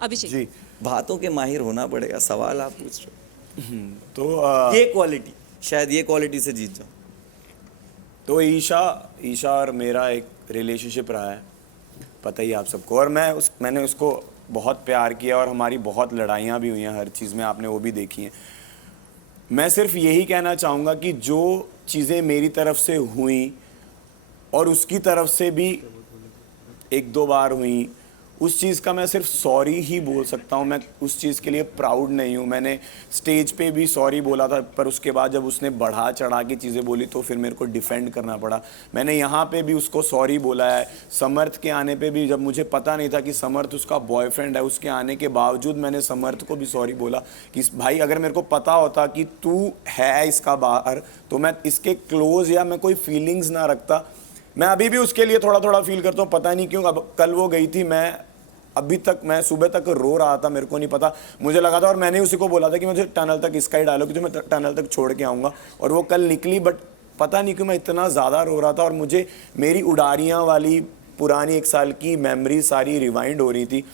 अभिषेक जी, बातों के माहिर होना पड़ेगा, सवाल आप पूछ रहे हो। तो ये क्वालिटी, शायद ये क्वालिटी से जीत जाऊं। तो ईशा और मेरा एक रिलेशनशिप रहा है, पता ही आप सबको, और मैंने उसको बहुत प्यार किया और हमारी बहुत लड़ाइयाँ भी हुई हैं हर चीज़ में, आपने वो भी देखी हैं। मैं सिर्फ यही कहना चाहूँगा कि जो चीज़ें मेरी तरफ से हुई और उसकी तरफ से भी एक दो बार हुई, उस चीज़ का मैं सिर्फ सॉरी ही बोल सकता हूँ। मैं उस चीज़ के लिए प्राउड नहीं हूँ। मैंने स्टेज पे भी सॉरी बोला था, पर उसके बाद जब उसने बढ़ा चढ़ा के चीज़ें बोली तो फिर मेरे को डिफेंड करना पड़ा। मैंने यहाँ पे भी उसको सॉरी बोला है। समर्थ के आने पे भी, जब मुझे पता नहीं था कि समर्थ उसका बॉयफ्रेंड है, उसके आने के बावजूद मैंने समर्थ को भी सॉरी बोला कि भाई अगर मेरे को पता होता कि तू है इसका बाहर, तो मैं इसके क्लोज या मैं कोई फीलिंग्स ना रखता। मैं अभी भी उसके लिए थोड़ा थोड़ा फील करता हूँ, पता नहीं क्यों। अब कल वो गई थी, मैं सुबह तक रो रहा था, मेरे को नहीं पता, मुझे लगा था, और मैंने उसी को बोला था कि मुझे टनल तक इसका ही डालो, कि मैं टनल तक छोड़ के आऊँगा, और वो कल निकली। बट पता नहीं क्यों मैं इतना ज़्यादा रो रहा था, और मुझे मेरी उडारियाँ वाली पुरानी 1 साल की मेमोरी सारी रिवाइंड हो रही थी।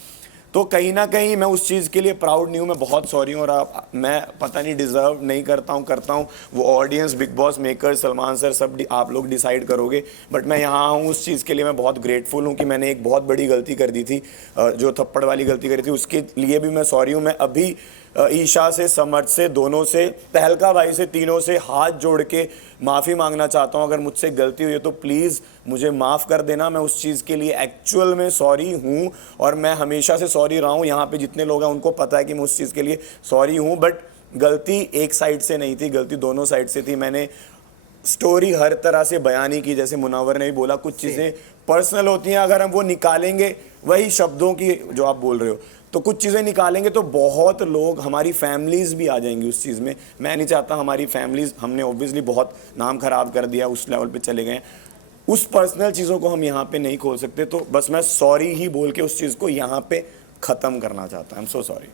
तो कहीं ना कहीं मैं उस चीज़ के लिए प्राउड नहीं हूँ। मैं बहुत सॉरी हूँ, और मैं पता नहीं डिज़र्व नहीं करता हूँ। वो audience, big boss maker, Salman sir, सब आप लोग डिसाइड करोगे। बट मैं यहाँ हूँ उस चीज़ के लिए। मैं बहुत ग्रेटफुल हूँ कि मैंने एक बहुत बड़ी गलती कर दी थी, जो थप्पड़ वाली गलती करी थी, उसके लिए भी मैं सॉरी हूँ। मैं अभी ईशा से, समर्थ से, दोनों से, तहलका भाई से, तीनों से हाथ जोड़ के माफ़ी मांगना चाहता हूँ। अगर मुझसे गलती हुई है तो प्लीज़ मुझे माफ़ कर देना। मैं उस चीज़ के लिए एक्चुअल में सॉरी हूँ, और मैं हमेशा से सॉरी रहा हूँ। यहाँ पे जितने लोग हैं उनको पता है कि मैं उस चीज़ के लिए सॉरी हूँ। बट गलती एक साइड से नहीं थी, गलती दोनों साइड से थी। मैंने स्टोरी हर तरह से बयान ही की, जैसे मुनव्वर ने भी बोला, कुछ चीज़ें पर्सनल होती हैं, अगर हम वो निकालेंगे, वही शब्दों की जो आप बोल रहे हो, तो कुछ चीज़ें निकालेंगे तो बहुत लोग, हमारी फैमिलीज़ भी आ जाएंगी उस चीज़ में। मैं नहीं चाहता हमारी फैमिलीज़, हमने ऑब्वियसली बहुत नाम ख़राब कर दिया, उस लेवल पे चले गए, उस पर्सनल चीज़ों को हम यहाँ पे नहीं खोल सकते। तो बस मैं सॉरी ही बोल के उस चीज़ को यहाँ पे ख़त्म करना चाहता हूँ। I am so sorry.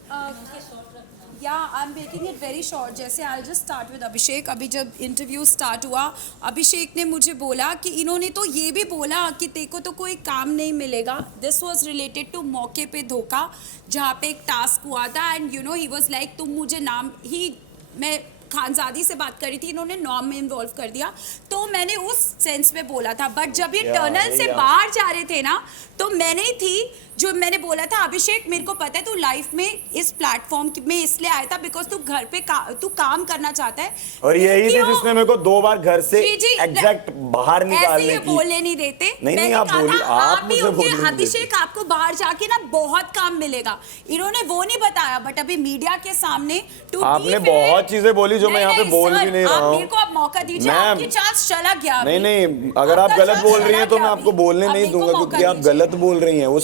या I am making it very short. जैसे I just start with Abhishek. अभी जब इंटरव्यू स्टार्ट हुआ, अभिषेक ने मुझे बोला कि इन्होंने तो ये भी बोला कि तेको तो कोई काम नहीं मिलेगा। दिस वाज रिलेटेड टू मौके पे धोखा, जहाँ पे एक टास्क हुआ था, and you know he was like तुम मुझे नाम ही, मैं खानजादी से बात करी थी, इन्होंने नॉर्म में इन्वॉल्व कर दिया, तो मैंने उस सेंस में बोला था। बट जब ये टनल से बाहर जा रहे थे ना, तो मैंने थी जो मैंने बोला था, अभिषेक मेरे को पता है तू लाइफ में इस प्लेटफॉर्म में इसलिए आया था बिकॉज तू घर पे तू काम करना चाहता है, और यही थी जिसने मेरे को 2 बार घर से एग्जैक्ट बाहर निकालने की, बोलने नहीं देते। नहीं आप बोलिए, आप मुझे बोलिए। अभिषेक आपको बाहर जाके ना बहुत काम मिलेगा, इन्होंने वो नहीं बताया। बट अभी मीडिया के सामने आपने बहुत चीजें बोली जो मैं यहाँ पे बोल भी नहीं रहा हूँ। मेरे को आप मौका दीजिए, आपकी चांस चला गया। नहीं, अगर आप गलत बोल रही हैं तो मैं आपको बोलने नहीं दूंगा, क्योंकि आप गलत बोल रही हैं। वो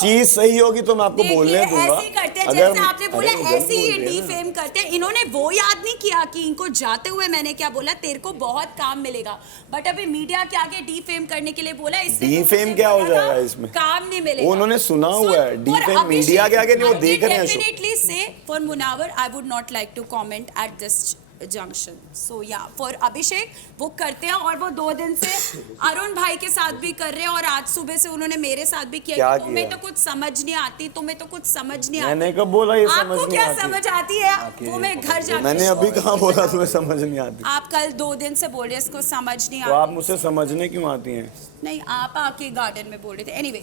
चीज सही होगी तो मैं आपको बोलने दूंगा। ऐसे करते हैं जैसे आपने बोला, ऐसे ही ये डिफेम करते हैं। इन्होंने वो याद नहीं किया कि इनको जाते हुए मैंने क्या बोला, तेरे को बहुत काम मिलेगा। बट अभी मीडिया के आगे डिफेम करने के लिए बोला, इससे डिफेम क्या हो जाएगा इसमें? काम नहीं मिलेगा। उन्होंने सुना हुआ है डिफेम, मीडिया के आगे नहीं, वो देख रहे हैं। डेफिनेटली से for Munawar I would not like to comment at this junction. So या फॉर अभिषेक वो करते हैं, और वो 2 दिन से अरुण भाई के साथ भी कर रहे हैं, और आज सुबह से उन्होंने मेरे साथ भी किया कि तुम्हें तो कुछ समझ नहीं आती, तुम्हें तो कुछ समझ नहीं आती। मैंने कब बोला ये समझ आपको नहीं क्या आती? समझ आती है वो मैं घर जाके, मैंने अभी कहाँ बोला तुम्हें समझ नहीं आती? आप कल 2 दिन से बोल रहे हैं इसको समझ नहीं तो आती। आप मुझसे समझने क्यों आती हैं? नहीं, आप आके गार्डन में बोल रहे थे। एनीवे